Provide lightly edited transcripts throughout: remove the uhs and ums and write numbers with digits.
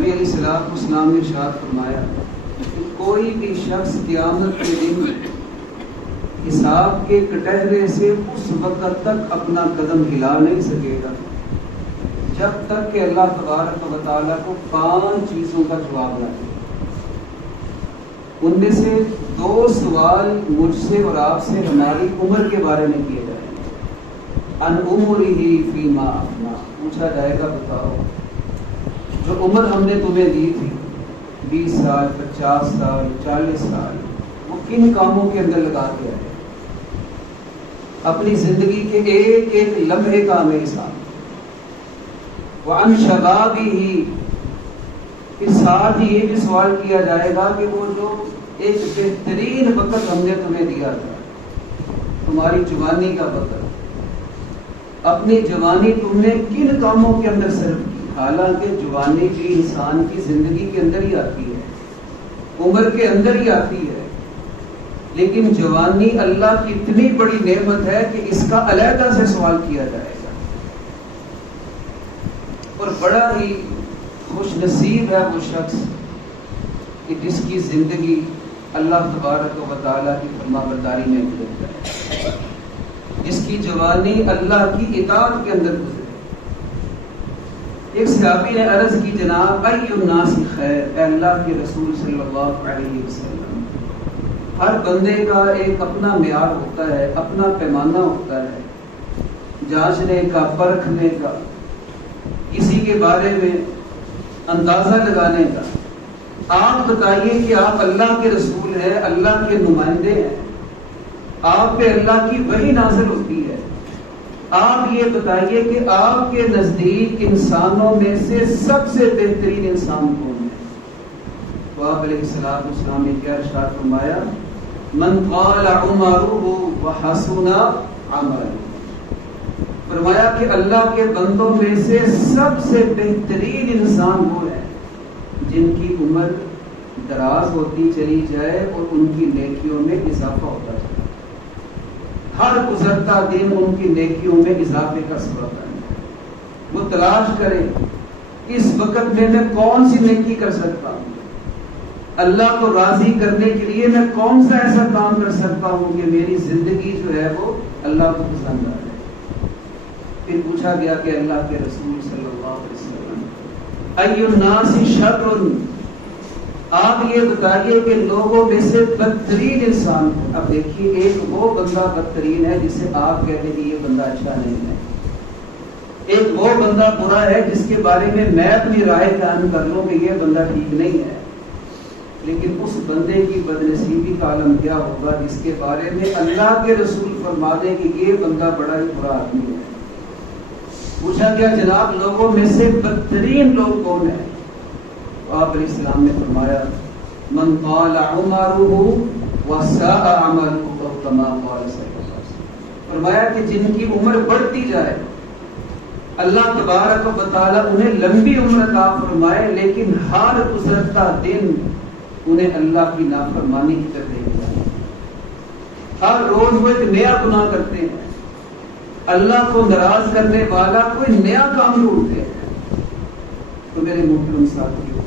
نبی علیہ السلام نے ارشاد فرمایا کہ کوئی بھی شخص قیامت کے دن حساب کے کٹہرے سے اس وقت تک اپنا قدم ہلا نہیں سکے گا جب تک کہ اللہ تبارک و تعالیٰ کو 5 چیزوں کا جواب نہ دے۔ ان میں سے 2 سوال مجھ سے اور آپ سے ہماری عمر کے بارے میں کیے جائیں گے۔ ان عمرہ فیما افنا، پوچھا جائے گا بتاؤ جو عمر ہم نے تمہیں دی تھی 20 سال 50 سال 40 سال وہ کن کاموں کے اندر لگا کے آئے؟ اپنی زندگی کے ایک ایک لمحے کا میرے ساتھ۔ وعن شبابہ، پھر ساتھ ہی یہ بھی سوال کیا جائے گا کہ وہ جو ایک بہترین وقت ہم نے تمہیں دیا تھا، تمہاری جوانی کا وقت، اپنی جوانی تم نے کن کاموں کے اندر صرف کی؟ حالانکہ جوانی بھی انسان کی زندگی کے اندر ہی آتی ہے، عمر کے اندر ہی آتی ہے، لیکن جوانی اللہ کی اتنی بڑی نعمت ہے کہ اس کا علیحدہ سے سوال کیا جائے گا۔ اور بڑا ہی خوش نصیب ہے وہ شخص کہ جس کی زندگی اللہ تبارک و تعالیٰ کی فرما برداری میں گزرتا ہے، جس کی جوانی اللہ کی اطاعت کے اندر گزرے۔ ایک صحابی نے عرض کی جناب ای الناس خیر، اے اللہ کے رسول صلی اللہ علیہ وسلم، ہر بندے کا ایک اپنا معیار ہوتا ہے، اپنا پیمانہ ہوتا ہے جانچنے کا، پرکھنے کا، کسی کے بارے میں اندازہ لگانے کا۔ آپ بتائیے کہ آپ اللہ کے رسول ہیں، اللہ کے نمائندے ہیں، آپ پہ اللہ کی وحی نازل ہوتی ہے، آپ یہ بتائیے کہ آپ کے نزدیک انسانوں میں سے سب سے بہترین انسان کون ہے؟ تو آپ علیہ السلام نے کیا ارشاد فرمایا؟ من قال عمرہ وحسن عملہ، فرمایا کہ اللہ کے بندوں میں سے سب سے بہترین انسان وہ ہے جن کی عمر دراز ہوتی چلی جائے اور ان کی نیکیوں میں اضافہ ہوتا جائے، ہر گزرتا دن ان کی نیکیوں میں اضافے کا سبب ہے۔ وہ تلاش کرے اس وقت میں کون سی نیکی کر سکتا ہوں، اللہ کو راضی کرنے کے لیے میں کون سا ایسا کام کر سکتا ہوں کہ میری زندگی جو ہے وہ اللہ کو پسند آ جائے۔ پھر پوچھا گیا کہ اللہ کے رسول صلی اللہ علیہ وسلم ای الناس شر، آپ یہ بتائیے کہ لوگوں میں سے بدترین انسان ہے۔ اب دیکھیے ایک وہ بندہ بدترین ہے جسے آپ کہتے ہیں کہ یہ بندہ اچھا نہیں ہے، ایک وہ بندہ برا ہے جس کے بارے میں اپنی رائے بیان کر لوں کہ یہ بندہ ٹھیک نہیں ہے، لیکن اس بندے کی بدنصیبی کا عالم کیا ہوگا جس کے بارے میں اللہ کے رسول فرما دیں کہ یہ بندہ بڑا ہی برا آدمی ہے۔ پوچھا گیا جناب لوگوں میں سے بدترین لوگ کون ہیں؟ آپ علیہ السلام نے فرمایا من قال عمرہ وساء عملہ او کما قال صلی اللہ علیہ وسلم، فرمایا کہ جن کی عمر بڑھتی جائے اللہ تبارک و تعالیٰ انہیں لمبی عمر عطا فرمائے، لیکن ہر گزرتا دن انہیں اللہ کی نافرمانی کی طرف لے جائے، ہر روز وہ ایک نیا گناہ کرتے ہیں، اللہ کو ناراض کرنے والا کوئی نیا کام ڈھونڈتے ہیں۔ تو میرے محترم ساتھیو،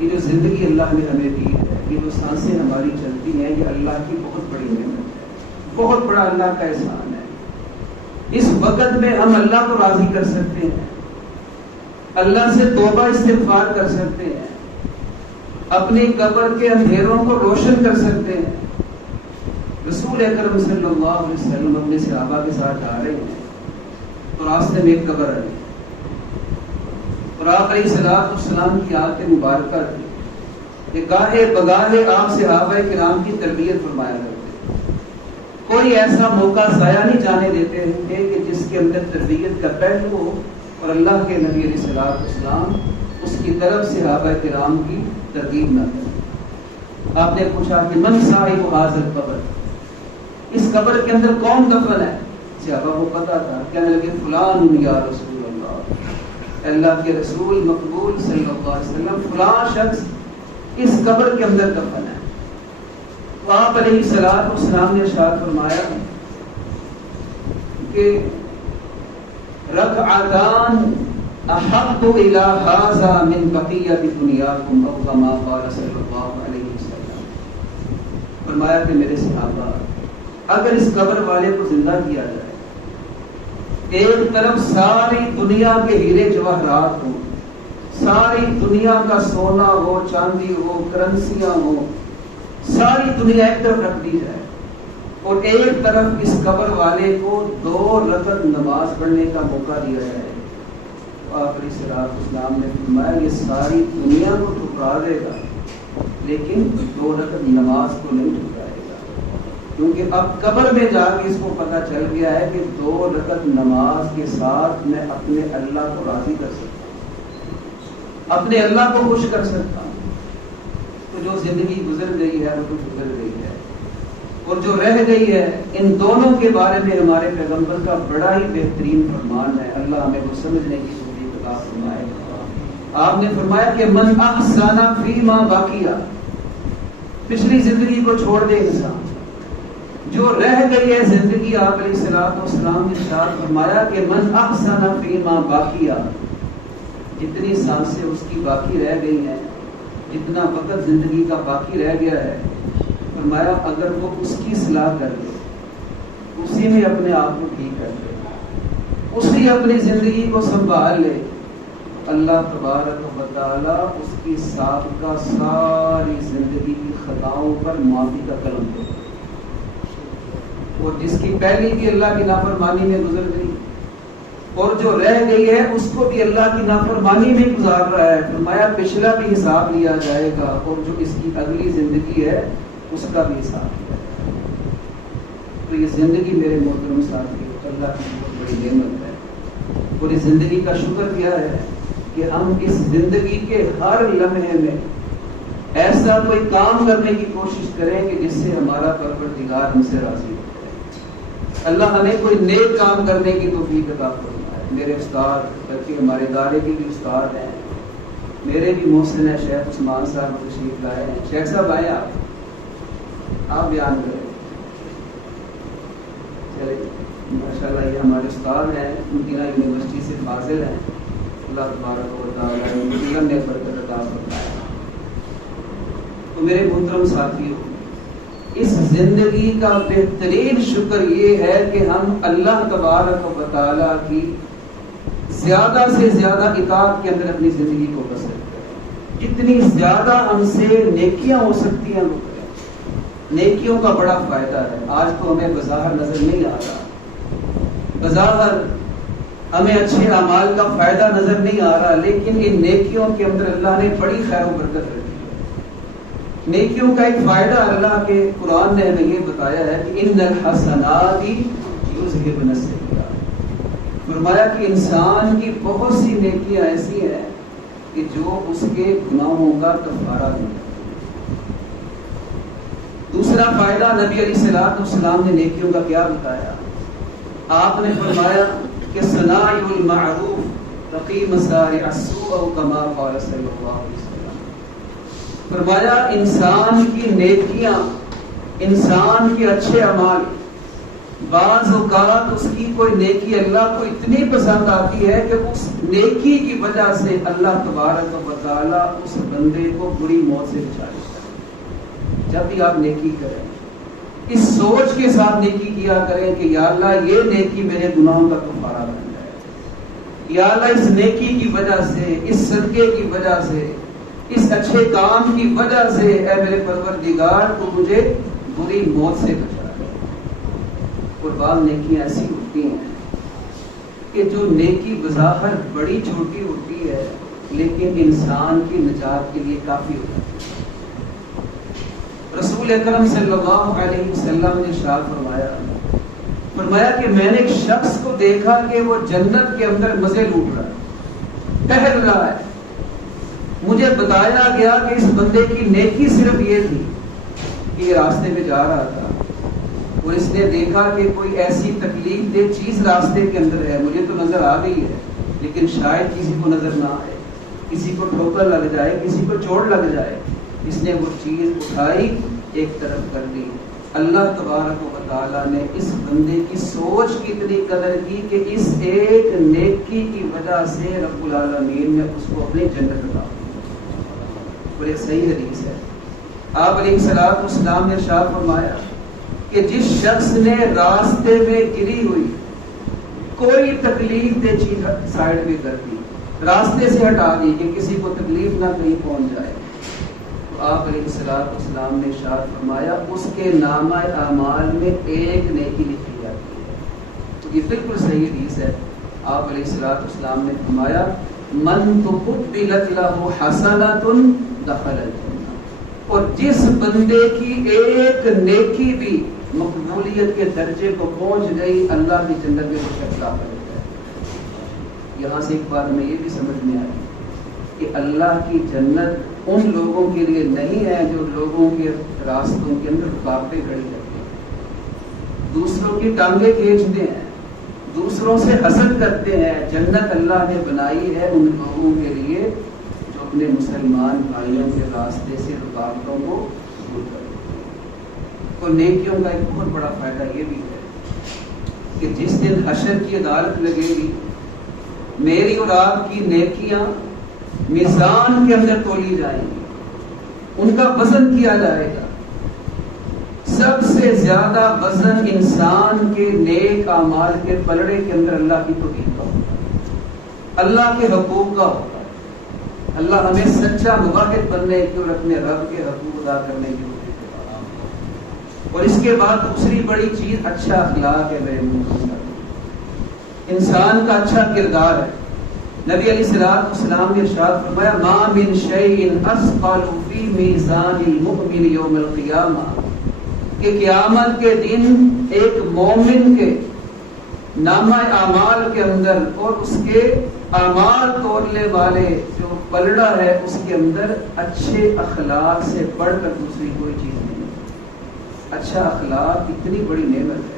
یہ جو زندگی اللہ نے ہمیں دی ہے، یہ جو سانسیں ہماری چلتی ہیں، یہ اللہ کی بہت بڑی نعمت ہے، بہت بڑا اللہ کا احسان ہے۔ اس وقت میں ہم اللہ کو راضی کر سکتے ہیں، اللہ سے توبہ استغفار کر سکتے ہیں، اپنی قبر کے اندھیروں کو روشن کر سکتے ہیں۔ رسول اکرم صلی اللہ علیہ وسلم اپنے صحابہ کے ساتھ جا رہے ہیں تو راستے میں ایک قبر آئی اور آپ علیہ السلام کی آنکھیں مبارکہ تھی کہ گاہے بگاہے آپ صحابہ کرام کی تربیت فرمایا کرتے، کوئی ایسا موقع ضائع نہیں جانے دیتے تھے کہ جس کے اندر تربیت کا پہلو ہو اور اللہ کے نبی علیہ السلام اس کی طرف صحابہ کرام کی ترغیب نہ کرے۔ آپ نے پوچھا کہ من صاحب ھذا القبر، اس قبر کے اندر کون دفن ہے؟ صحابہ کو پتا تھا، کہنے لگے فلان یا رسول اللہ، اللہ کے رسول مقبول صلی اللہ علیہ وسلم فلاں شخص اس قبر کے اندر دفن ہے۔ تو آپ علیہ السلام نے ارشاد فرمایا کہ رکعتان احب الى هذا من بقیۃ دنیاکم او کما قال صلی اللہ علیہ وسلم. فرمایا کہ میرے صحابہ، اگر اس قبر والے کو زندہ کیا جائے، ایک طرف ساری دنیا کے ہیرے جواہرات ہوں، ساری دنیا کا سونا ہو، چاندی ہو، کرنسیاں ہو، ساری دنیا ایک طرف رکھ دی جائے، اور ایک طرف اس قبر والے کو 2 رکعت نماز پڑھنے کا موقع دیا جائے، آخری صراط اسلام نے فرمایا یہ ساری دنیا کو ٹھکرا دے گا لیکن 2 رکعت نماز کو نہیں ٹھکرائے گا، کیونکہ اب قبر میں جا کے اس کو پتہ چل گیا ہے کہ 2 رکعت نماز کے ساتھ میں اپنے اللہ کو راضی کر سکتا ہوں، اپنے اللہ کو خوش کر سکتا ہوں. تو جو زندگی گزر گئی ہے وہ تو گزر گئی ہے، اور جو رہ گئی ہے ان دونوں کے بارے میں ہمارے پیغمبر کا بڑا ہی بہترین فرمان ہے. اللہ ہمیں وہ سمجھنے کی توفیق عطا فرمائے. آپ نے فرمایا کہ من احسن فیما باقیہ، پچھلی زندگی کو چھوڑ دے انسان، جو رہ گئی ہے زندگی، آپ علیہ الصلوۃ والسلام نے ارشاد فرمایا کہ من احسن فیما باقیہ، جتنی سانسیں اس کی باقی رہ گئی ہیں، جتنا وقت زندگی کا باقی رہ گیا ہے، فرمایا اگر وہ اس کی اصلاح کر لے، اسی میں اپنے آپ کو ٹھیک کر لے، اسی اپنی زندگی کو سنبھال لے، اللہ تبارک و تعالی اس کی سابقہ ساری زندگی کی خطاؤں پر معافی کا کرم دے. اور جس کی پہلی بھی اللہ کی نافرمانی میں گزر گئی اور جو رہ گئی ہے اس کو بھی اللہ کی نافرمانی میں گزار رہا ہے، فرمایا پچھلا بھی حساب لیا جائے گا اور جو اس کی اگلی زندگی ہے اس کا بھی حساب لیا جائے گا. تو یہ زندگی میرے محترم ساتھی اللہ کی بہت بڑی نعمت ہے، اور اس زندگی کا شکر کیا ہے کہ ہم اس زندگی کے ہر لمحے میں ایسا کوئی کام کرنے کی کوشش کریں کہ جس سے ہمارا پروردگار ہم سے راضی ہو جائے. اللہ ہمیں کوئی نیک کام کرنے کی توفیق عطا فرمائے. میرے استاد بلکہ ہمارے ادارے کے بھی استاد ہیں، میرے بھی محسن ہے شیخ عثمان صاحب تشریف لائے ہیں. شیخ صاحب آئے، آپ بیان کریں. چلے ماشاءاللہ یہ ہمارے استاد ہیں، مدینہ یونیورسٹی سے فاضل ہیں. اللہ تبارک و تعالی مدینہ میں برکت عطا فرمائے. تو میرے محترم ساتھیوں، اس زندگی کا بہترین شکر یہ ہے کہ ہم اللہ تبارک و تعالی کی زیادہ سے زیادہ اطاعت کے اندر اپنی زندگی کو بسر کریں. جتنی زیادہ ہم سے نیکیاں ہو سکتی ہیں وہ کریں. نیکیوں کا بڑا فائدہ ہے. آج تو ہمیں بظاہر نظر نہیں آ رہا، بظاہر ہمیں اچھے اعمال کا فائدہ نظر نہیں آ رہا، لیکن ان نیکیوں کے اندر اللہ نے بڑی خیر و برکت رکھی ہے. نیکیوں کا ایک فائدہ اللہ کے قرآن نے ہمیں یہ بتایا ہے کہ ان الحسنات یذھبن السیئات. فرمایا کہ انسان کی بہت سی نیکیاں ایسی ہیں کہ جو اس کے گناہوں کا کفارہ بنتا ہے. دوسرا فائدہ نبی علیہ الصلوۃ والسلام نے نیکیوں کا کیا بتایا. آپ نے فرمایا کہ صناع المعروف تقی مصارع السوء کما قال صلی اللہ علیہ وسلم. فرمایا انسان کی نیکیاں، انسان کے اچھے اعمال، بعض اوقات اس کی کوئی نیکی اللہ کو اتنی پسند آتی ہے کہ اس نیکی کی وجہ سے اللہ تبارک و تعالی اس بندے کو بری موت سے بچا لیتا ہے. جب بھی آپ نیکی کریں اس سوچ کے ساتھ نیکی کیا کریں کہ یا اللہ یہ نیکی میرے گناہوں کا کفارہ بن جائے، یا اللہ اس نیکی کی وجہ سے، اس صدقے کی وجہ سے، اس اچھے کام کی وجہ سے اے میرے پروردگار تو مجھے بری موت سے بچا لے. اور بعض نیکیاں ایسی ہوتی ہیں کہ جو نیکی بظاہر بڑی چھوٹی ہوتی ہے لیکن انسان کی نجات کے لیے کافی ہوتی ہے. رسول اکرم صلی اللہ علیہ وسلم نے ارشاد فرمایا کہ میں نے ایک شخص کو دیکھا کہ وہ جنت کے اندر مزے لوٹ رہا ہے، ٹہل رہا ہے. مجھے بتایا گیا کہ اس بندے کی نیکی صرف یہ تھی کہ یہ راستے میں جا رہا تھا اور اس نے دیکھا کہ کوئی ایسی تکلیف دہ چیز راستے کے اندر ہے، مجھے تو نظر آ گئی ہے لیکن شاید کسی کو نظر نہ آئے، کسی کو ٹھوکر لگ جائے، کسی کو چوٹ لگ جائے. اس نے وہ چیز اٹھائی، ایک طرف کر دی. اللہ تبارک و تعالیٰ نے اس بندے کی سوچ کی اتنی قدر کی کہ اس ایک نیکی کی وجہ سے رب العالمین نے اس کو اپنی جنت عطا کی۔ اور ایک صحیح حدیث ہے، آپ علیہ الصلوۃ والسلام نے ارشاد فرمایا کہ جس شخص نے راستے میں گری ہوئی کوئی تکلیف دہ چیز سائڈ میں کر دی، راستے سے ہٹا دی کہ کسی کو تکلیف نہ کہیں پہنچ جائے، تو آپ علیہ الصلوۃ والسلام نے ارشاد فرمایا اس کے نامہ اعمال میں ایک نیکی لکھی جاتی ہے۔ تو یہ بالکل صحیح حدیث ہے۔ آپ علیہ الصلوۃ والسلام نے فرمایا من تقبلت له حسنۃ دخل الجنہ، اور جس بندے کی ایک نیکی بھی مقبولیت کے درجے کو پہنچ گئی اللہ کی جنت میں وہ شخص داخل ہو جائے۔ یہاں سے ایک بات ہمیں یہ بھی سمجھ میں آئی کہ اللہ کی جنت ان لوگوں کے لیے نہیں ہے جو لوگوں کے راستوں کے اندر رکاوٹیں کھڑی کرتے ہیں، دوسروں کی ٹانگیں کھینچتے ہیں، دوسروں سے حسد کرتے ہیں۔ جنت اللہ نے بنائی ہے ان لوگوں کے لیے جو اپنے مسلمان بھائیوں کے راستے سے رکاوٹوں کو دور کرتے ہیں۔ اور نیکیوں کا ایک بہت بڑا فائدہ یہ بھی ہے کہ جس دن حشر کی عدالت لگے گی، میری اور آپ کی نیکیاں میزان کے اندر تولی جائیں گی، ان کا وزن کیا جائے گا۔ سب سے زیادہ وزن انسان کے نیک اعمال کے پلڑے کے اندر اللہ کی توحید کا ہوتا ہے، اللہ کے حقوق کا ہوتا ہے۔ اللہ ہمیں سچا موحد بننے کی اور اپنے رب کے حقوق ادا کرنے کی توفیق عطا۔ اور اس کے بعد دوسری بڑی چیز اچھا اخلاق ہے میرے محترم، انسان کا اچھا کردار ہے۔ نبی علیہ الصلوۃ والسلام نے ارشاد فرمایا ما من شیء اثقل فی میزان المؤمن یوم القیامہ، کہ قیامت کے دن ایک مومن کے نامہ اعمال کے اندر اور اس کے اعمال تولنے والے جو پلڑا ہے اس کے اندر اچھے اخلاق سے بڑھ کر دوسری کوئی چیز نہیں۔ اچھا اخلاق اتنی بڑی نعمت ہے،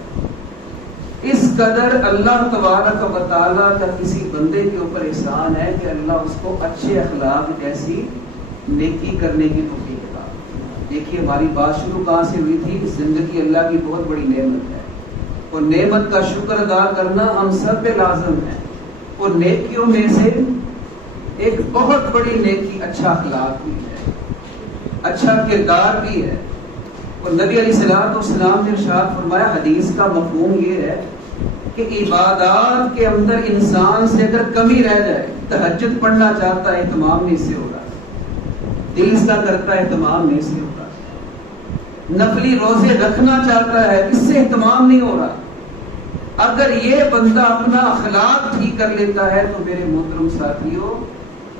اس قدر اللہ تبارک و تعالیٰ کا کسی بندے کے اوپر احسان ہے کہ اللہ اس کو اچھے اخلاق جیسی نیکی کرنے کی توفیق عطا۔ دیکھیے ہماری بات شروع کہاں سے ہوئی تھی، زندگی اللہ کی بہت بڑی نعمت ہے اور نعمت کا شکر ادا کرنا ہم سب پہ لازم ہے۔ اور نیکیوں میں سے ایک بہت بڑی نیکی اچھا اخلاق بھی ہے، اچھا کردار بھی ہے۔ اور نبی علیہ الصلوۃ والسلام نے ارشاد فرمایا، حدیث کا مفہوم یہ ہے کہ عبادات کے اندر انسان سے اگر کمی رہ جائے، تہجد پڑھنا چاہتا ہے اہتمام نہیں سے ہوگا، دل اس کا کرتا ہے اہتمام نہیں سے ہوگا، نفلی روزے رکھنا چاہتا ہے اس سے اہتمام نہیں ہو رہا، اگر یہ بندہ اپنا اخلاق ٹھیک کر لیتا ہے تو میرے محترم ساتھیوں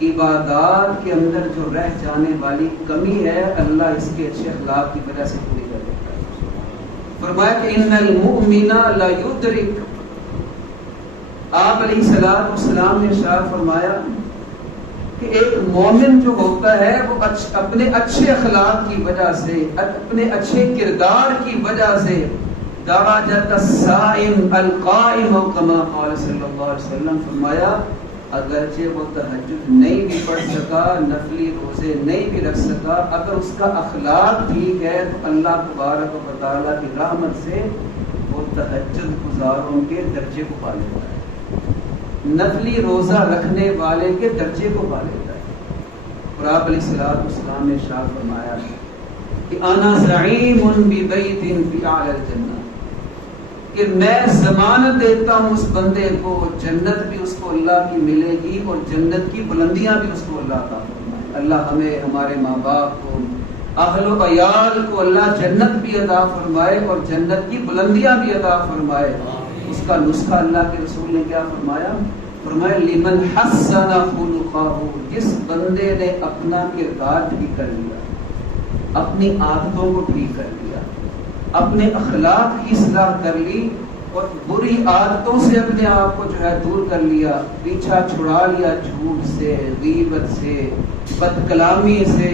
عبادات کے اندر جو رہ جانے والی کمی ہے اللہ اس کے اچھے اخلاق کی وجہ سے پوری کر دیتا ہے۔ فرمایا کہ ان المؤمن لا یدرک، آپ علیہ الصلوۃ والسلام نے ارشاد فرمایا کہ ایک مومن جو ہوتا ہے وہ اپنے اچھے اخلاق کی وجہ سے، اپنے اچھے کردار کی وجہ سے درجۃ الصائم القائم کما قال صلی اللہ علیہ وسلم، فرمایا اگرچہ وہ تہجد نہیں بھی پڑھ سکا، نفلی روزے نہیں بھی رکھ سکا، اگر اس کا اخلاق ٹھیک ہے تو اللہ تبارک و تعالیٰ کی رحمت سے وہ تہجد گزاروں کے درجے کو پا لیتا ہے، نفلی روزہ رکھنے والے کے درجے کو پا لیتا ہے۔ اور آپ علیہ الصلوۃ والسلام نے ارشاد فرمایا کہ انا زعیم ببیت فی اعلی الجنہ، کہ میں ضمانت دیتا ہوں اس بندے کو جنت بھی اس کو اللہ کی ملے گی اور جنت کی بلندیاں بھی اس کو اللہ عطا فرمائے۔ اللہ ہمیں، ہمارے ماں باپ کو، اہل و عیال کو اللہ جنت بھی عطا فرمائے اور جنت کی بلندیاں بھی عطا فرمائے۔ اس کا نسخہ اللہ کے رسول نے کیا فرمایا؟ فرمایا لمن حسن خلقہ، جس بندے نے اپنا کردار ٹھیک کر لیا، اپنی عادتوں کو ٹھیک کر لیا، اپنے اخلاق کی اصلاح کر لی اور بری عادتوں سے اپنے آپ کو جو ہے دور کر لیا، پیچھا چھڑا لیا جھوٹ سے، غیبت سے، بد کلامی سے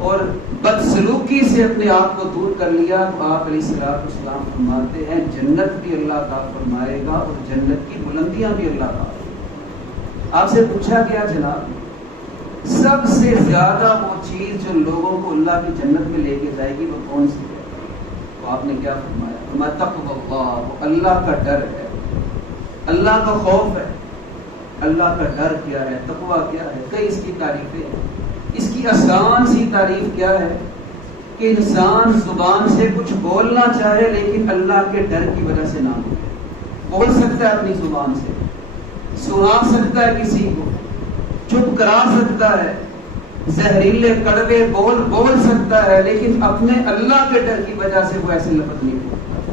اور بدسلوکی سے اپنے آپ کو دور کر لیا، تو آپ علیہ الصلوۃ والسلام فرماتے ہیں جنت بھی اللہ عطا فرمائے گا اور جنت کی بلندیاں بھی اللہ عطا فرمائے گا۔ آپ سے پوچھا گیا جناب سب سے زیادہ وہ چیز جو لوگوں کو اللہ کی جنت میں لے کے جائے گی وہ کون سی ہے؟ تو آپ نے کیا فرمایا؟ فرمایا تقوی اللہ، اللہ کا ڈر ہے، اللہ کا خوف ہے۔ اللہ کا ڈر کیا ہے؟ تقوی کیا ہے؟ کئی اس کی تعریفیں ہیں۔ اس کی آسان سی تعریف کیا ہے کہ انسان زبان سے کچھ بولنا چاہے لیکن اللہ کے ڈر کی وجہ سے نہ بولے۔ بول سکتا ہے اپنی زبان سے، سنا سکتا ہے کسی کو، چپ کرا سکتا ہے، زہریلے کڑوے بول سکتا ہے، لیکن اپنے اللہ کے ڈر کی وجہ سے وہ ایسے لفظ نہیں بولتا۔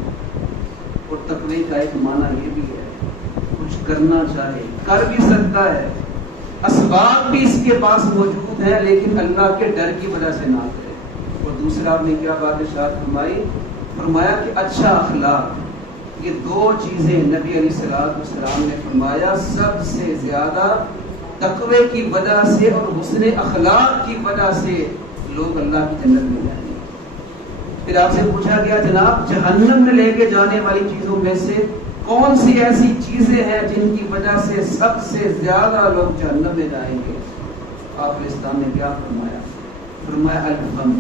اور تقوی کا ایک معنی یہ بھی ہے، کچھ کرنا چاہے کر بھی سکتا ہے، اسباب بھی اس کے پاس موجود ہے، لیکن اللہ کے ڈر کی وجہ سے نہ کرے۔ اور دوسرا آپ نے کیا بات ارشاد فرمائی؟ فرمایا کہ اچھا اخلاق، یہ دو چیزیں نبی علیہ السلام نے فرمایا سب سے زیادہ تقوی کی وجہ سے اور حسن اخلاق کی وجہ سے لوگ اللہ کی جنت میں جائیں گے۔ پھر آپ سے پوچھا گیا جناب جہنم میں لے کے جانے والی چیزوں میں سے کون سی ایسی چیزیں ہیں جن کی وجہ سے سب سے زیادہ لوگ جہنم میں جائیں گے؟ آپ علیہ السلام نے کیا فرمایا؟ فرمایا الفم،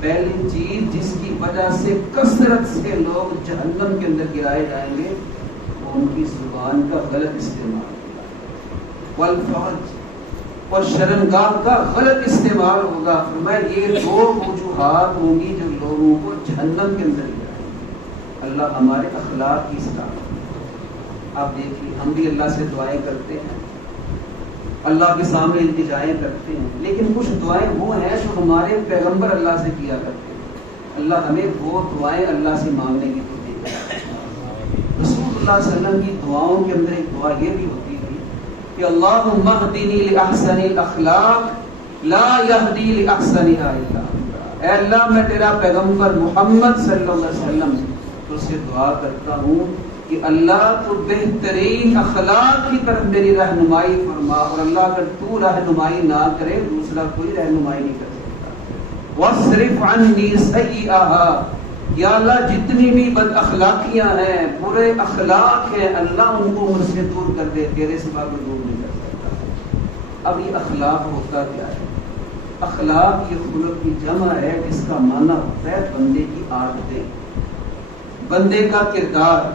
پہلی چیز جس کی وجہ سے کثرت سے لوگ جہنم کے اندر گرائے جائیں گے وہ ان کی زبان کا غلط استعمال، والفرج، اور شرمگاہ کا غلط استعمال ہوگا۔ فرمایا یہ دو وجوہات ہوں گی جو لوگوں کو جہنم کے اندر گرائیں گے۔ اللہ ہمارے اخلاق کی اصلاح۔ آپ دیکھیے ہم بھی اللہ سے دعائیں کرتے ہیں، اللہ کے سامنے التجائیں کرتے ہیں، لیکن کچھ دعائیں وہ ہیں جو ہمارے پیغمبر اللہ سے کیا کرتے ہیں۔ اللہ ہمیں وہ دعائیں اللہ سے مانگنے کی توفیق دے۔ رسول اللہ صلی اللہ علیہ وسلم کی دعاؤں کے اندر ایک دعا یہ بھی ہوتی تھی کہ اللہم اہدنی لأحسن الاخلاق لا یہدی لأحسنها الا انت۔ اے اللہ میں تیرا پیغمبر محمد صلی اللہ علیہ وسلم تو سے دعا کرتا ہوں کہ اللہ تو بہترین اخلاق کی طرف میری رہنمائی فرما، اور اللہ اگر تو رہنمائی نہ کرے دوسرا کوئی رہنمائی نہیں کر سکتا۔ واصرف عنی سیئہا، یا اللہ جتنی بھی بد اخلاقیاں ہیں، برے اخلاق ہیں، اللہ ان کو مجھ سے دور کر دے، تیرے سوا کوئی دور نہیں کر سکتا۔ اب یہ اخلاق ہوتا کیا ہے؟ اخلاق یہ خلق کی جمع ہے جس کا معنی ہوتا ہے بندے کی عادتیں، بندے کا کردار،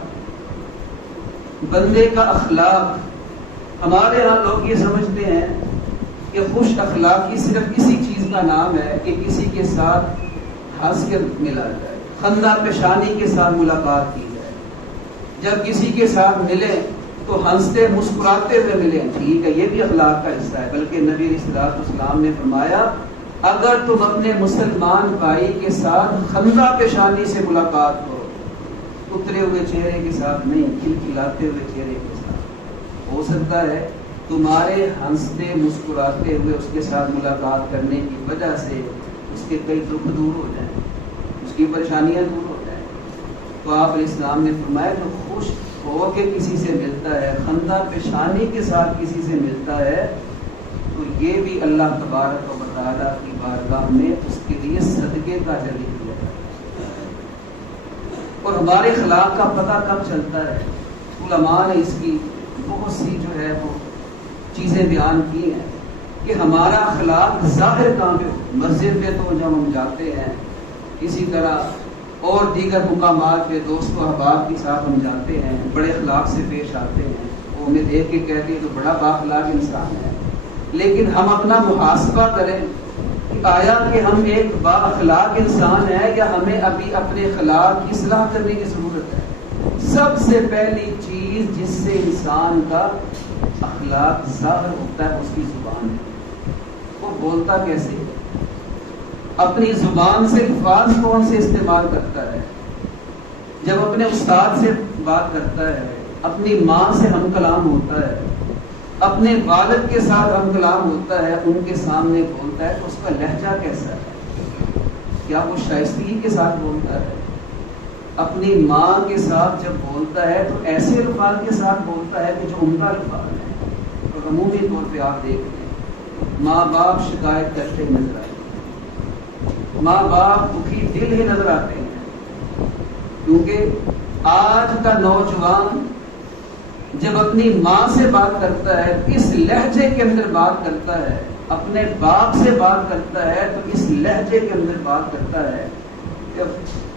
بندے کا اخلاق۔ ہمارے ہاں لوگ یہ سمجھتے ہیں کہ خوش اخلاقی صرف کسی چیز کا نام ہے کہ کسی کے ساتھ ہنس کے ملا جائے، خندہ پیشانی کے ساتھ ملاقات کی جائے، جب کسی کے ساتھ ملے تو ہنستے مسکراتے ہوئے ملیں، ٹھیک ہے یہ بھی اخلاق کا حصہ ہے۔ بلکہ نبی علیہ السلام نے فرمایا اگر تم اپنے مسلمان بھائی کے ساتھ خندہ پیشانی سے ملاقات کرو، اترے ہوئے چہرے کے ساتھ نہیں، کھلکھلاتے ہوئے چہرے کے ساتھ، ہو سکتا ہے تمہارے ہنستے مسکراتے ہوئے اس کے ساتھ ملاقات کرنے کی وجہ سے اس کے کئی دکھ دور ہو جائیں، اس کی پریشانیاں دور ہو جائیں۔ تو آپ علیہ السلام نے فرمایا جو خوش ہو کے کسی سے ملتا ہے، خندہ پیشانی کے ساتھ کسی سے ملتا ہے، تو یہ بھی اللہ تبارک و تعالیٰ کی بارگاہ میں اس کے لیے صدقے کا ذریعہ کیا جاتا ہے۔ اور ہمارے اخلاق کا پتہ کب چلتا ہے؟ علماء نے اس کی بہت سی جو ہے وہ چیزیں بیان کی ہیں کہ ہمارا اخلاق ظاہر کہاں پہ ہو؟ مسجد میں تو جب ہم جاتے ہیں، اسی طرح اور دیگر مقامات پہ دوست و احباب کے ساتھ ہم جاتے ہیں، بڑے اخلاق سے پیش آتے ہیں، وہ ہمیں دیکھ کے کہتے ہیں تو بڑا بااخلاق انسان ہے۔ لیکن ہم اپنا محاسبہ کریں کہ آیا کہ ہم ایک با اخلاق انسان ہیں یا ہمیں ابھی اپنے اخلاق کی اصلاح کرنے کی ضرورت ہے؟ سب سے پہلی چیز جس سے انسان کا اخلاق ظاہر ہوتا ہے اس کی زبان ہے۔ وہ بولتا کیسے ہے؟ اپنی زبان سے الفاظ کون سے استعمال کرتا ہے؟ جب اپنے استاد سے بات کرتا ہے، اپنی ماں سے ہم کلام ہوتا ہے، اپنے والد کے ساتھ ہم کلام ہوتا ہے، ان کے سامنے بولتا ہے تو اس کا لہجہ کیسا ہے؟ کیا وہ شائستگی کے ساتھ بولتا ہے؟ اپنی ماں کے ساتھ جب بولتا ہے تو ایسے الفاظ کے ساتھ بولتا ہے کہ جو عمدہ الفاظ ہیں؟ اور عمومی طور پہ آپ دیکھ لیں ماں باپ شکایت کرتے نظر آتے ہیں، ماں باپ دکھی دل ہی نظر آتے ہیں، کیونکہ آج کا نوجوان جب اپنی ماں سے بات کرتا ہے اس لہجے کے اندر بات کرتا ہے، اپنے باپ سے بات کرتا ہے تو اس لہجے کے اندر بات کرتا ہے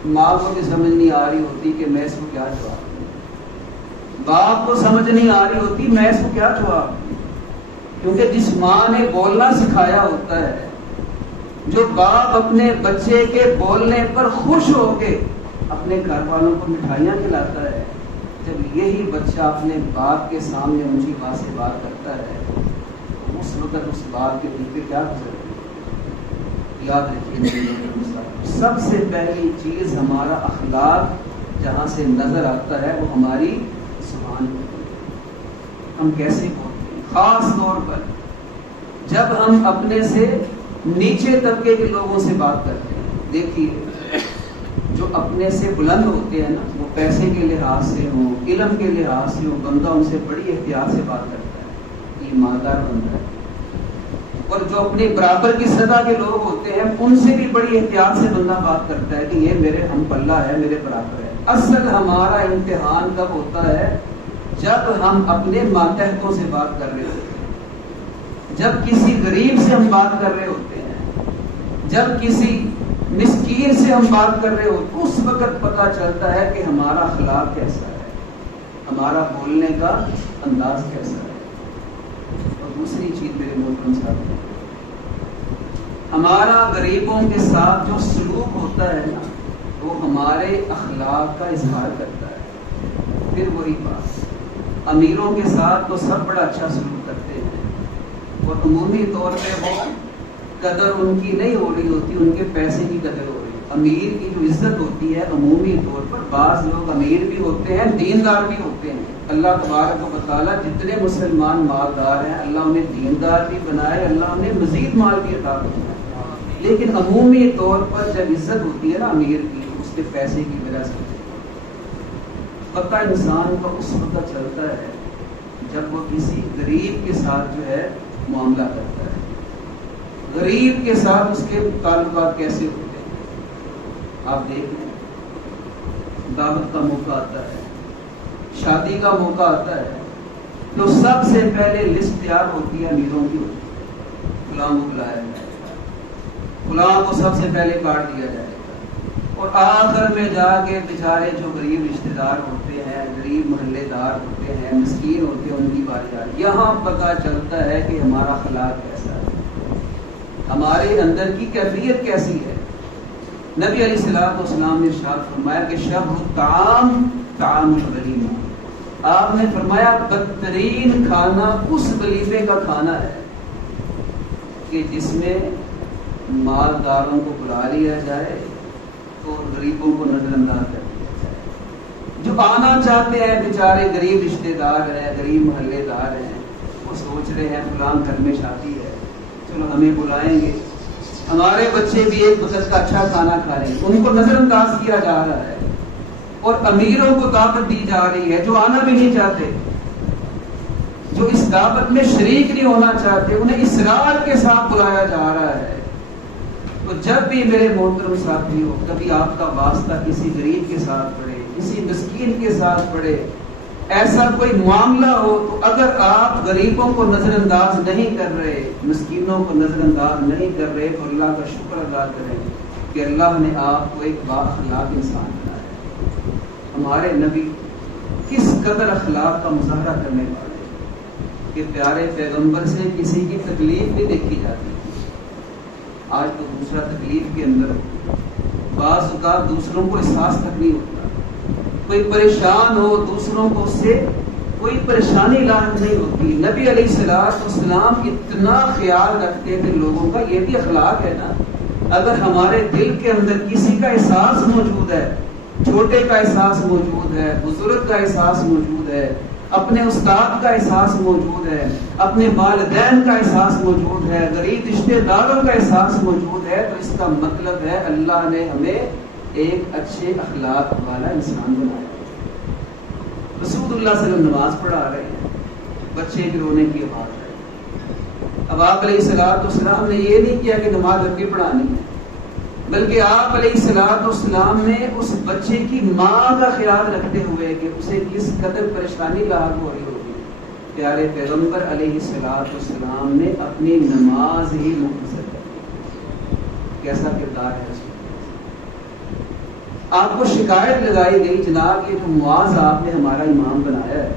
ماں کو بھی سمجھ نہیں آ رہی ہوتی کہ میں اس کو کیا جواب دوں، باپ کو سمجھ نہیں آ رہی ہوتی میں اس کو کیا جواب دوں، کیونکہ جس ماں نے بولنا سکھایا ہوتا ہے، جو باپ اپنے بچے کے بولنے پر خوش ہو کے اپنے گھر والوں کو مٹھائیاں کھلاتا ہے، جب یہی بچہ اپنے باپ کے سامنے اونچی بات سے بات کرتا ہے تو اس وقت اس باپ کے دل پہ کیا گزرے؟ یاد رکھیے، سب سے پہلی چیز ہمارا اخلاق جہاں سے نظر آتا ہے وہ ہماری زبان ہے، ہم کیسے بولتے ہیں، خاص طور پر جب ہم اپنے سے نیچے طبقے کے لوگوں سے بات کرتے ہیں۔ دیکھیے، جو اپنے سے بلند ہوتے ہیں نا، وہ پیسے کے لحاظ سے ہوں، علم کے لحاظ سے ہوں، بندہ ان سے بڑی احتیاط سے بات کرتا ہے، ایماندار بندہ ہے۔ اور جو اپنے برابر کی سطح کے لوگ ہوتے ہیں ان سے بھی بڑی احتیاط سے بندہ بات کرتا ہے کہ یہ میرے ہم پلہ ہے، میرے برابر ہے۔ اصل ہمارا امتحان کب ہوتا ہے؟ جب ہم اپنے ماتحتوں سے بات کر رہے ہوتے ہیں، جب کسی غریب سے ہم بات کر رہے ہوتے ہیں، جب کسی مسکین سے ہم بات کر رہے ہوتے ہیں، اس وقت پتہ چلتا ہے کہ ہمارا اخلاق کیسا ہے، ہمارا بولنے کا انداز کیسا ہے۔ اور دوسری چیز میرے محترم صاحب، ہمارا غریبوں کے ساتھ جو سلوک ہوتا ہے نا، وہ ہمارے اخلاق کا اظہار کرتا ہے۔ پھر وہی بات، امیروں کے ساتھ تو سب بڑا اچھا سلوک کرتے ہیں اور عمومی طور پہ وہ قدر ان کی نہیں ہو رہی ہوتی، ان کے پیسے کی قدر ہو رہی ہے۔ امیر کی جو عزت ہوتی ہے عمومی طور پر، بعض لوگ امیر بھی ہوتے ہیں، دیندار بھی ہوتے ہیں۔ اللہ تبارک و تعالیٰ جتنے مسلمان مالدار ہیں اللہ انہیں دیندار بھی بنائے، اللہ انہیں مزید مال بھی عطا کرتا ہے۔ لیکن عمومی طور پر جب عزت ہوتی ہے نا امیر کی، اس کے پیسے کی وجہ سے پتہ انسان کا اس وقت چلتا ہے جب وہ کسی غریب کے ساتھ جو ہے معاملہ کرتا ہے، غریب کے ساتھ اس کے تعلقات کیسے ہوتے ہیں۔ آپ دیکھ لیں، دعوت کا موقع آتا ہے، شادی کا موقع آتا ہے تو سب سے پہلے لسٹ تیار ہوتی ہے امیروں کی، فلاں کو بلایا جائے گا، فلاں کو سب سے پہلے کاٹ دیا جائے گا، اور آخر میں جا کے بیچارے جو غریب رشتہ دار ہوتے ہیں، غریب محلے دار ہوتے ہیں، مسکین ہوتے ہیں، ان کی باری آتی ہے۔ یہاں پتہ چلتا ہے کہ ہمارا اخلاق کیسا ہے، ہمارے اندر کی کیفیت کیسی ہے۔ نبی علیہ الصلوۃ والسلام نے ارشاد فرمایا کہ شر الطعام طعام الولیمہ، آپ نے فرمایا بدترین کھانا اس ولیمے کا کھانا ہے کہ جس میں مالداروں کو بلا لیا جائے تو غریبوں کو نظر انداز کر دیا جائے۔ جو آنا چاہتے ہیں بیچارے غریب رشتہ دار ہیں، غریب محلے دار ہیں، وہ سوچ رہے ہیں فلاں گھر میں شادی ہے، چلو ہمیں بلائیں گے، ہمارے بچے بھی ایک وقت کا اچھا کھانا کھا رہے ہیں، ان کو نظر انداز کیا جا رہا ہے۔ اور امیروں کو دعوت دی جا رہی ہے جو آنا بھی نہیں چاہتے، جو اس دعوت میں شریک نہیں ہونا چاہتے، انہیں اصرار کے ساتھ بلایا جا رہا ہے۔ تو جب بھی میرے محترم ساتھی ہو، کبھی آپ کا واسطہ کسی غریب کے ساتھ پڑے، کسی مسکین کے ساتھ پڑے، ایسا کوئی معاملہ ہو، تو اگر آپ غریبوں کو نظر انداز نہیں کر رہے، مسکینوں کو نظر انداز نہیں کر رہے، تو اللہ کا شکر ادا کریں کہ اللہ نے آپ کو ایک بااخلاق انسان بنایا۔ ہمارے نبی کس قدر اخلاق کا مظاہرہ کرنے والے کہ پیارے پیغمبر سے کسی کی تکلیف نہیں دیکھی جاتی۔ آج تو دوسرا تکلیف کے اندر بعض اوقات دوسروں کو احساس تک نہیں ہوتا، کوئی پریشان ہو دوسروں کو اس سے کوئی پریشانی لاحق نہیں ہوتی۔ نبی علیہ الصلوۃ والسلام اتنا خیال رکھتے تھے لوگوں کا، یہ بھی اخلاق ہے نا۔ اگر ہمارے دل کے اندر کسی کا احساس موجود ہے، چھوٹے کا احساس موجود ہے، بزرگ کا احساس موجود ہے، اپنے استاد کا احساس موجود ہے، اپنے والدین کا احساس موجود ہے، غریب رشتہ داروں کا احساس موجود ہے، تو اس کا مطلب ہے اللہ نے ہمیں ایک اچھے اخلاق والا انسان بنایا۔ رسول اللہ صلی اللہ علیہ وسلم نماز پڑھا رہے ہیں، بچے کے رونے کی آواز ہے۔ اب آپ علیہ الصلوۃ والسلام نے یہ نہیں کیا کہ نماز رب کی پڑھانی ہے، بلکہ آپ علیہ الصلوۃ والسلام نے اس بچے کی ماں کا خیال رکھتے ہوئے کہ اسے کس قدر پریشانی لاحق ہو رہی ہوگی، پیارے پیغمبر علیہ الصلوۃ والسلام نے اپنی نماز ہی مختصر کر دی۔ کیسا کردار ہے رسول اللہ۔ آپ کو شکایت لگائی گئی جناب یہ جو معاذ آپ نے ہمارا امام بنایا ہے،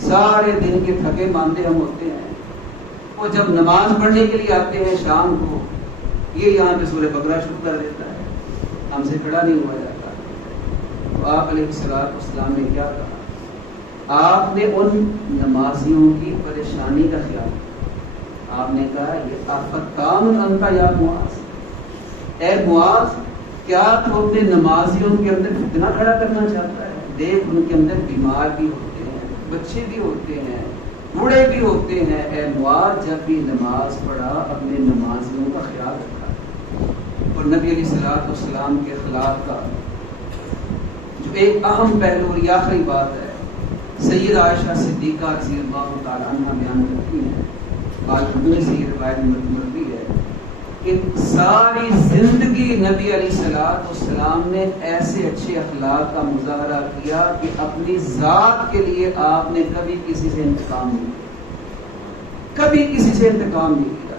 سارے دن کے تھکے ماندے ہم ہوتے ہیں، وہ جب نماز پڑھنے کے لیے آتے ہیں شام کو یہ یہاں پہ سورہ بقرہ شروع کر دیتا ہے، ہم سے کھڑا نہیں ہوا جاتا۔ تو آپ علیہ الصلوۃ والسلام نے کیا کہا؟ آپ نے ان نمازیوں کی پریشانی کا خیال کیا۔ آپ نے کہا یہ آفتان انت یا معاذ، اے معاذ کیا تو اپنے نمازیوں کے اندر فتنہ کھڑا کرنا چاہتا ہے؟ دیکھ ان کے اندر بیمار بھی ہوتے ہیں، بچے بھی ہوتے ہیں، بوڑھے بھی ہوتے ہیں، اے معاذ جب بھی نماز پڑھا اپنے نمازیوں کا خیال رکھا۔ اور نبی علیہ الصلوۃ والسلام کے اخلاق کا جو ایک اہم پہلو اور آخری بات ہے، سیدہ عائشہ صدیقہ رضی اللہ تعالی عنہ بیان کرتی ہیں، آج سے یہ روایت مرفوع ہے کہ ساری زندگی نبی علیہ الصلوۃ والسلام نے ایسے اچھے اخلاق کا مظاہرہ کیا کہ اپنی ذات کے لیے آپ نے کبھی کسی سے انتقام نہیں کیا، کبھی کسی سے انتقام نہیں کیا۔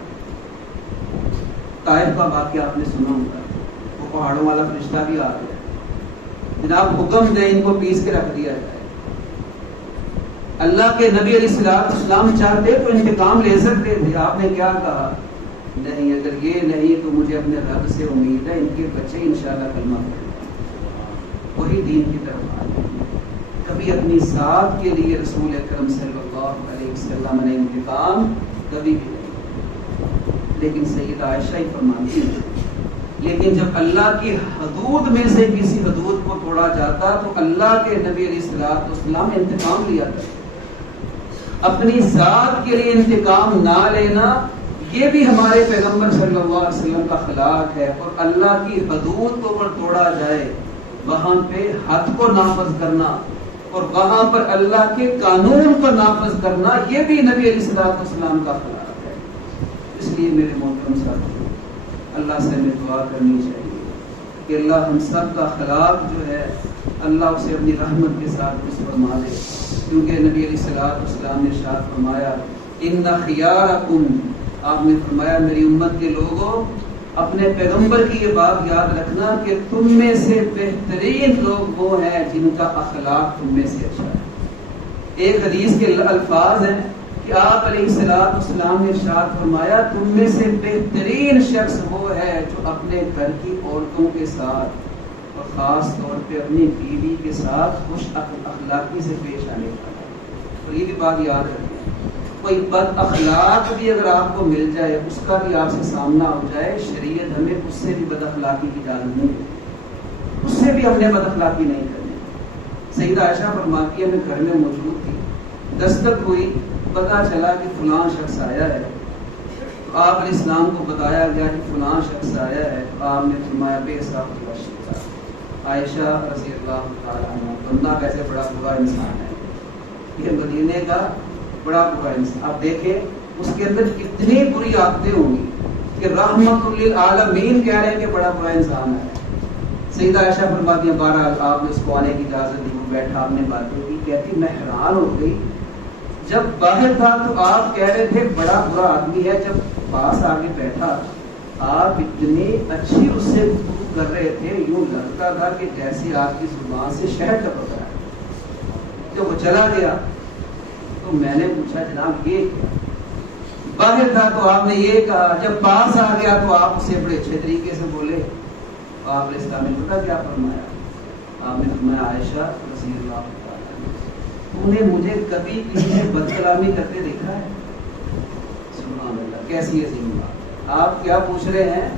طائف کا واقعہ آپ نے سنا ہوگا، وہ پہاڑوں والا فرشتہ بھی آ گیا، جناب حکم دے ان کو پیس کے رکھ دیا جائے۔ اللہ کے نبی علیہ الصلوۃ والسلام چاہتے تو انتقام لے سکتے تھے، آپ نے کیا کہا؟ نہیں، اگر یہ نہیں تو مجھے اپنے رب سے امید ہے ان کے بچے انشاءاللہ کلمہ پڑھیں گے، وہی دین کی طرف آئے۔ کبھی اپنی ذات کے لیے رسول اکرم صلی اللہ علیہ وسلم نے انتقام کبھی بھی نہیں، لیکن سیدہ عائشہ ہی فرماتی ہیں لیکن جب اللہ کی حدود میں سے کسی حدود کو توڑا جاتا تو اللہ کے نبی علیہ الصلوۃ والسلام انتقام لیا کرتے۔ اپنی ذات کے لیے انتقام نہ لینا یہ بھی ہمارے پیغمبر صلی اللہ علیہ وسلم کا اخلاق ہے، اور اللہ کی حدود کو پر توڑا جائے وہاں پہ حد کو نافذ کرنا اور وہاں پر اللہ کے قانون کو نافذ کرنا یہ بھی نبی علیہ الصلوۃ والسلام کا اخلاق ہے۔ اس لیے میرے محترم ساتھیو، اللہ سے ہمیں دعا کرنی چاہیے کہ اللہ ہم سب کا اخلاق جو ہے اللہ اسے اپنی رحمت کے ساتھ خوش فرما دے، کیونکہ نبی علیہ الصلوۃ والسلام نے ارشاد فرمایا ان خیارکم، آپ نے فرمایا میری امت کے لوگوں اپنے پیغمبر کی یہ بات یاد رکھنا کہ تم میں سے بہترین لوگ وہ ہیں جن کا اخلاق تم میں سے اچھا ہے۔ ایک حدیث کے الفاظ ہیں کہ آپ علیہ الصلوۃ والسلام نے ارشاد فرمایا تم میں سے بہترین شخص وہ ہے جو اپنے گھر کی عورتوں کے ساتھ اور خاص طور پہ اپنی بیوی کے ساتھ خوش اخلاقی سے پیش آنے والا ہے۔ اور یہ بھی بات یاد رکھیں، کوئی بد اخلاق بھی اگر آپ کو مل جائے، اس کا بھی آپ سے سامنا ہو جائے، شریعت ہمیں اس سے بھی بد اخلاقی کی اجازت نہیں دیتی، اس سے بھی ہم نے بد اخلاقی نہیں کرنی۔ سیدہ عائشہ فرماتی ہے میں گھر میں موجود تھی، دستک ہوئی، پتا چلا کہ فلاں شخص آیا ہے، تو آپ علیہ السلام کو بتایا گیا کہ فلاں شخص آیا ہے، تو آپ نے فرمایا بے صاحب عائشہ رضی اللہ تعالیٰ عنہ، بندہ کیسے بڑا برا انسان ہے، یہ مدینے کا بڑا برا انسان، آپ دیکھیں اس کے اندر کتنی بری عادتیں ہوں گی کہ رحمت للعالمین کہہ رہے ہیں کہ بڑا برا انسان ہے۔ سیدہ عائشہ فرماتی ہیں بہرحال آپ نے اس کو آنے کی اجازت دی، بیٹھا، آپ نے باتیں کی، کہتی میں حیران ہو گئی، جب باہر تھا تو آپ کہہ رہے تھے بڑا برا آدمی ہے، جب پاس آگے بیٹھا آپ اتنی اچھی اس سے گفتگو کر رہے تھے، یوں لگتا تھا کہ جیسے آپ کی زبان سے شہد ٹپک رہا ہے۔ جب وہ چلا گیا تو میں نے پوچھا جناب یہ کیا؟ باہر تھا تو آپ نے یہ کہا، جب پاس آ گیا تو آپ اسے بڑے اچھے طریقے سے بولے۔ آپ نے اسلام میں پتہ کیا فرمایا؟ آپ نے فرمایا عائشہ رضی اللہ تعالیٰ تم نے مجھے کبھی کسی سے بد کلامی کرتے دیکھا ہے؟ سبحان اللہ، کیسی عظیم بات۔ آپ کیا پوچھ رہے ہیں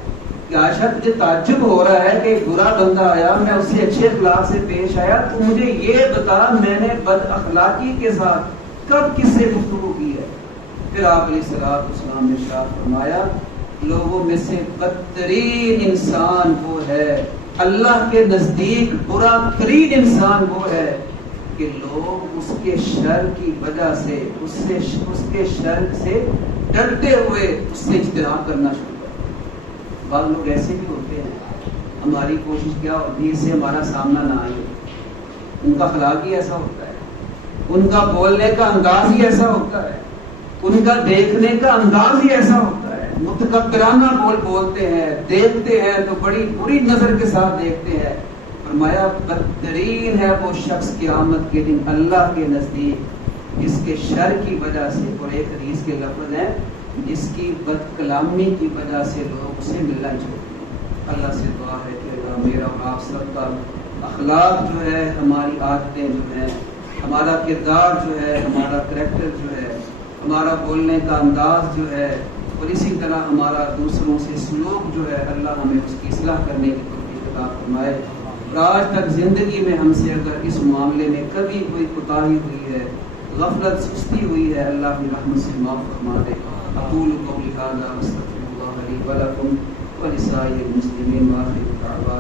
کہ عائشہ تجھے تعجب ہو رہا ہے کہ ایک برا بندہ آیا، میں اس سے اچھے اخلاق سے پیش آیا، تو مجھے یہ بتا میں نے بد اخلاقی کے ساتھ کب کس سے گفتگو کی ہے؟ پھر آپ علیہ الصلوۃ والسلام نے ارشاد فرمایا لوگوں میں سے بدترین انسان وہ ہے، اللہ کے نزدیک برا ترین انسان وہ ہے کہ لوگ اس کے شر کی وجہ سے اس کے شر سے ڈرتے ہوئے اس سے اجتناب کرنا شروع کرتے۔ بعض لوگ ایسے بھی ہوتے ہیں، ہماری کوشش کیا ہوتی ہے اس سے ہمارا سامنا نہ آئے، ان کا اخلاق ہی ایسا ہوتا ہے، ان کا بولنے کا انداز ہی ایسا ہوتا ہے، ان کا دیکھنے کا انداز ہی ایسا ہوتا ہے، متکبرانہ بولتے ہیں، دیکھتے ہیں تو بڑی بری نظر کے ساتھ دیکھتے ہیں، فرمایا بدترین ہے وہ شخص قیامت کے دن اللہ کے نزدیک جس کے شر کی وجہ سے، اور ایک حدیث کے لفظ ہیں جس کی بد کلامی کی وجہ سے لوگ اسے ملنا چھوڑتے ہیں۔ اللہ سے دعا ہے کہ اللہ میرا اور آپ سب کا اخلاق جو ہے، ہماری عادتیں جو ہیں، ہمارا کردار جو ہے، ہمارا کریکٹر جو ہے، ہمارا بولنے کا انداز جو ہے، اور اسی طرح ہمارا دوسروں سے سلوک جو ہے، اللہ ہمیں اس کی اصلاح کرنے کی توفیق عطا فرمائے۔ اور آج تک زندگی میں ہم سے اگر اس معاملے میں کبھی کوئی کوتاہی ہوئی ہے، غفلت سستی ہوئی ہے، اللہ اپنی رحمت سے معاف فرما دے۔ اقول قولی ھذا واستغفر اللہ لی ولکم ولسائر المسلمین وآخر دعوانا